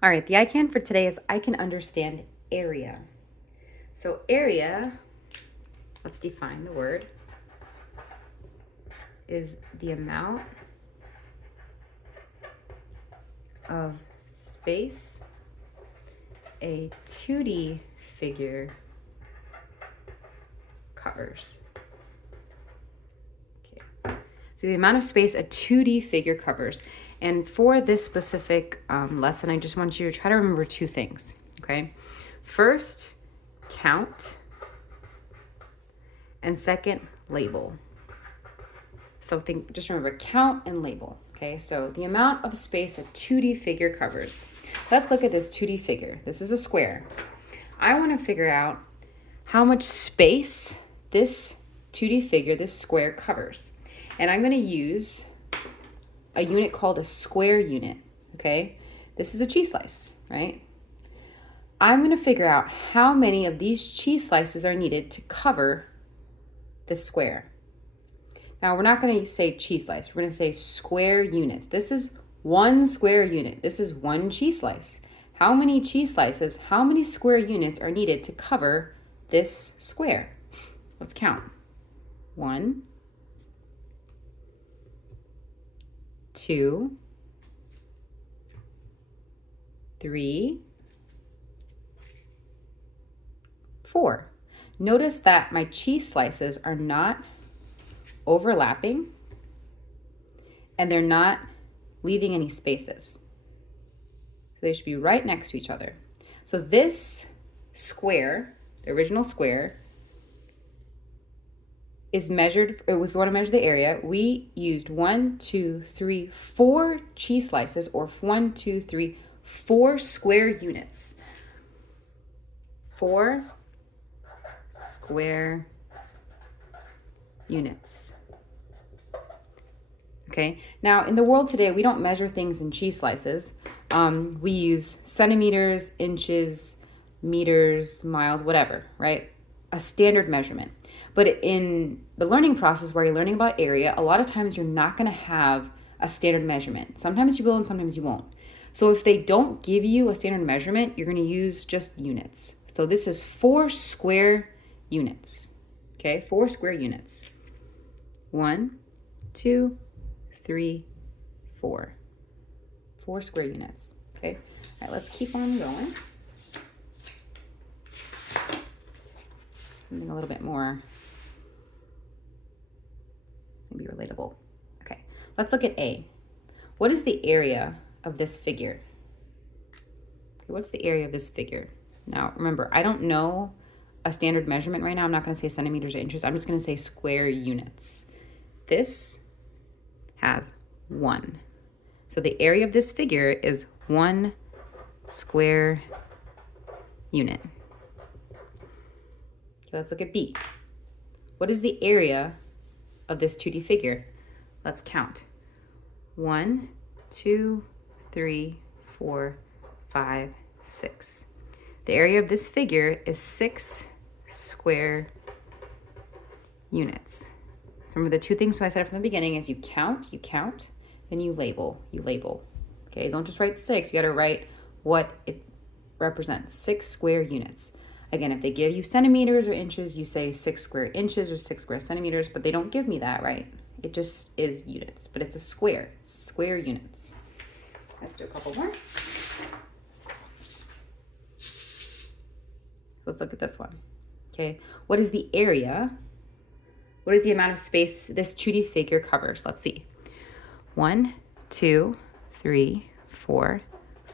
All right, the I can for today is I can understand area. So area, let's define the word, is the amount of space a 2D figure covers. Okay. So the amount of space a 2D figure covers. And for this specific lesson, I just want you to try to remember two things, okay? First, count, and second, label. So just remember, count and label, okay? So the amount of space a 2D figure covers. Let's look at this 2D figure. This is a square. I want to figure out how much space this 2D figure, this square, covers. And I'm going to use a unit called a square unit, okay? This is a cheese slice, right? I'm going to figure out how many of these cheese slices are needed to cover this square. Now, we're not going to say cheese slice. We're going to say square units. This is one square unit. This is one cheese slice. How many cheese slices, how many square units are needed to cover this square? Let's count. 1, 2, 3, 4. Notice that my cheese slices are not overlapping and they're not leaving any spaces. So they should be right next to each other. So this square, the original square, is measured, or if you want to measure the area, we used 1, 2, 3, 4 cheese slices, or 1, 2, 3, 4 square units. 4 square units. Okay, now in the world today, we don't measure things in cheese slices. We use centimeters, inches, meters, miles, whatever, right? A standard measurement. But in the learning process where you're learning about area, a lot of times you're not going to have a standard measurement. Sometimes you will and sometimes you won't. So if they don't give you a standard measurement, you're going to use just units. So this is 4 square units. Okay, 4 square units. 1, 2, 3, 4. 4 square units. Okay, all right, let's keep on going. Something a little bit more maybe relatable. Okay, let's look at A. What is the area of this figure? Okay, what's the area of this figure? Now, remember, I don't know a standard measurement right now. I'm not going to say centimeters or inches. I'm just going to say square units. This has 1. So the area of this figure is 1 square unit. Okay, let's look at B. What is the area of this 2D figure? Let's count. 1, 2, 3, 4, 5, 6. The area of this figure is 6 square units. So remember the two things I said from the beginning is you count, then you label. Okay, don't just write 6, you gotta write what it represents, 6 square units. Again, if they give you centimeters or inches, you say 6 square inches or 6 square centimeters, but they don't give me that, right? It just is units, but it's a square, square units. Let's do a couple more. Let's look at this one. Okay, what is the area? What is the amount of space this 2D figure covers? Let's see. 1, 2, 3, 4,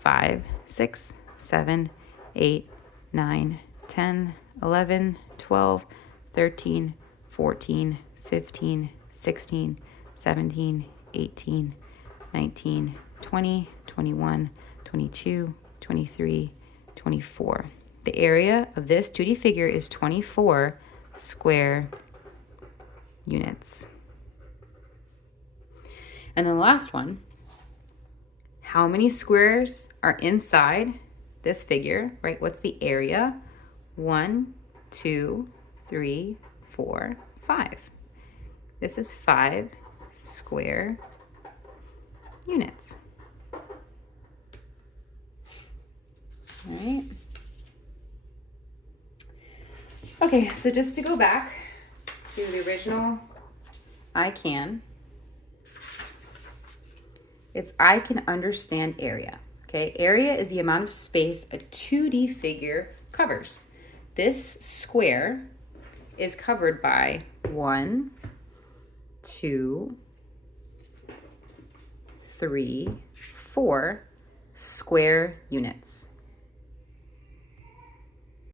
5, 6, 7, 8, 9, 10, 11, 12, 13, 14, 15, 16, 17, 18, 19, 20, 21, 22, 23, 24. The area of this 2D figure is 24 square units. And then the last one, how many squares are inside this figure, right? What's the area? 1, 2, 3, 4, 5. This is 5 square units. All right. Okay, so just to go back to the original I can, it's I can understand area. Okay, area is the amount of space a 2D figure covers. This square is covered by 1, 2, 3, 4 square units.